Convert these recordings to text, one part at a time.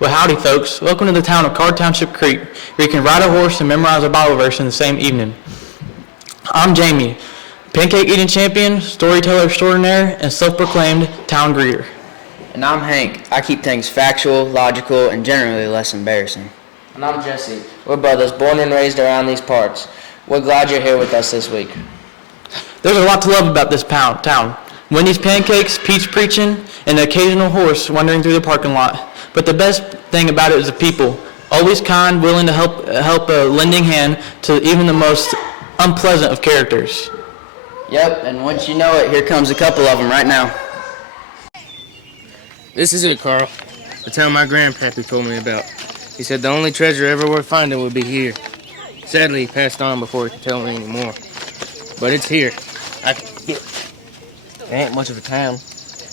Well, howdy, folks. Welcome to the town of Carr, Township Creek, where you can ride a horse and memorize a Bible verse in the same evening. I'm Jamie, pancake eating champion, storyteller extraordinaire, and self-proclaimed town greeter. And I'm Hank. I keep things factual, logical, and generally less embarrassing. And I'm Jesse. We're brothers, born and raised around these parts. We're glad you're here with us this week. There's a lot to love about this town. Wendy's pancakes, peach preaching, and the occasional horse wandering through the parking lot. But the best thing about it is the people. Always kind, willing to help a lending hand to even the most unpleasant of characters. Yep, and once you know it, here comes a couple of them right now. This is it, Carl. The town my grandpappy told me about. He said the only treasure ever worth finding would be here. Sadly, he passed on before he could tell me anymore. But it's here. I can feel it. There ain't much of a town.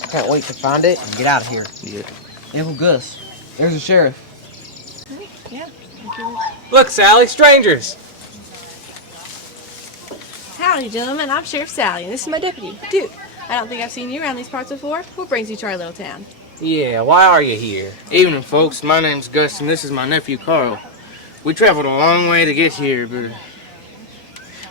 I can't wait to find it and get out of here. Yeah. Uncle Gus, there's the sheriff. Yeah. Look, Sally, strangers. Howdy, gentlemen. I'm Sheriff Sally, and this is my deputy, Duke. I don't think I've seen you around these parts before. What brings you to our little town? Yeah, why are you here? Evening, folks. My name's Gus, and this is my nephew, Carl. We traveled a long way to get here, but...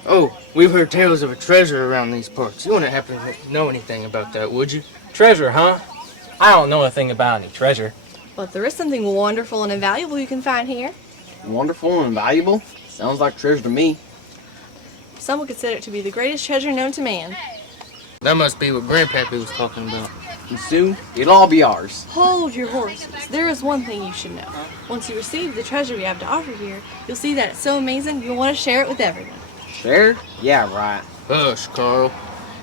Oh, we've heard tales of a treasure around these parts. You wouldn't happen to know anything about that, would you? Treasure, huh? I don't know a thing about any treasure. Well, if there is something wonderful and invaluable you can find here, Wonderful and valuable? Sounds like treasure to me. some would consider it to be the greatest treasure known to man. That must be what Grandpappy was talking about. And soon, it'll all be ours. Hold your horses. There is one thing you should know. Once you receive the treasure we have to offer here, you'll see that it's so amazing you'll want to share it with everyone. Share? Yeah, right. Hush, Carl.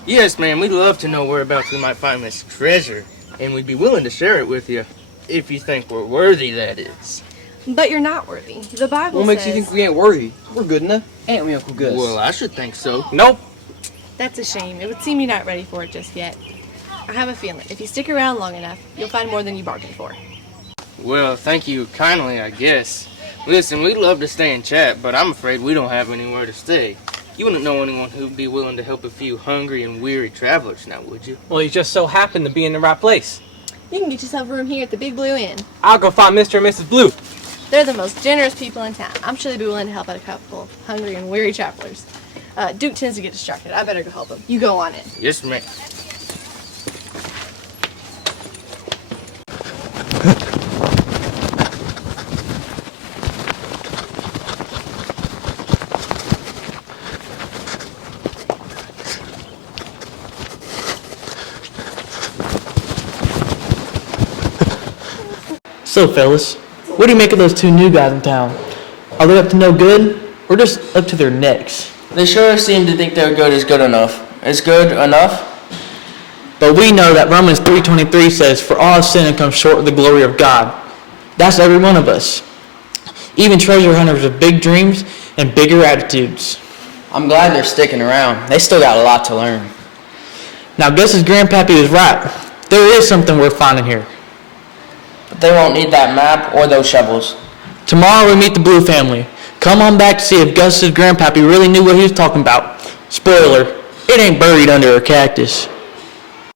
Yes, ma'am, we'd love to know whereabouts we might find this treasure, and we'd be willing to share it with you, if you think we're worthy, that is. But you're not worthy. The Bible What makes says... you think we ain't worthy? We're good enough, ain't we, Uncle Gus? Well, I should think so. Nope. That's a shame. It would seem you're not ready for it just yet. I have a feeling if you stick around long enough, you'll find more than you bargained for. Well, thank you kindly, I guess. Listen, we'd love to stay and chat, but I'm afraid we don't have anywhere to stay. You wouldn't know anyone who'd be willing to help a few hungry and weary travelers now, would you? Well, you just so happen to be in the right place. You can get yourself a room here at the Big Blue Inn. I'll go find Mr. and Mrs. Blue. They're the most generous people in town. I'm sure they'd be willing to help out a couple of hungry and weary travelers. Duke tends to get distracted. I better go help him. You go on in. Yes, ma'am. So, fellas, what do you make of those two new guys in town? Are they up to no good, or just up to their necks? They sure seem to think their good is good enough. Is good enough? But we know that Romans 3:23 says, "For all have sinned and come short of the glory of God." That's every one of us. Even treasure hunters with big dreams and bigger attitudes. I'm glad they're sticking around. They still got a lot to learn. Now, Gus's grandpappy was right. There is something worth finding here. But they won't need that map or those shovels. Tomorrow we meet the Blue family. Come on back to see if Gus's grandpappy really knew what he was talking about. Spoiler, it ain't buried under a cactus.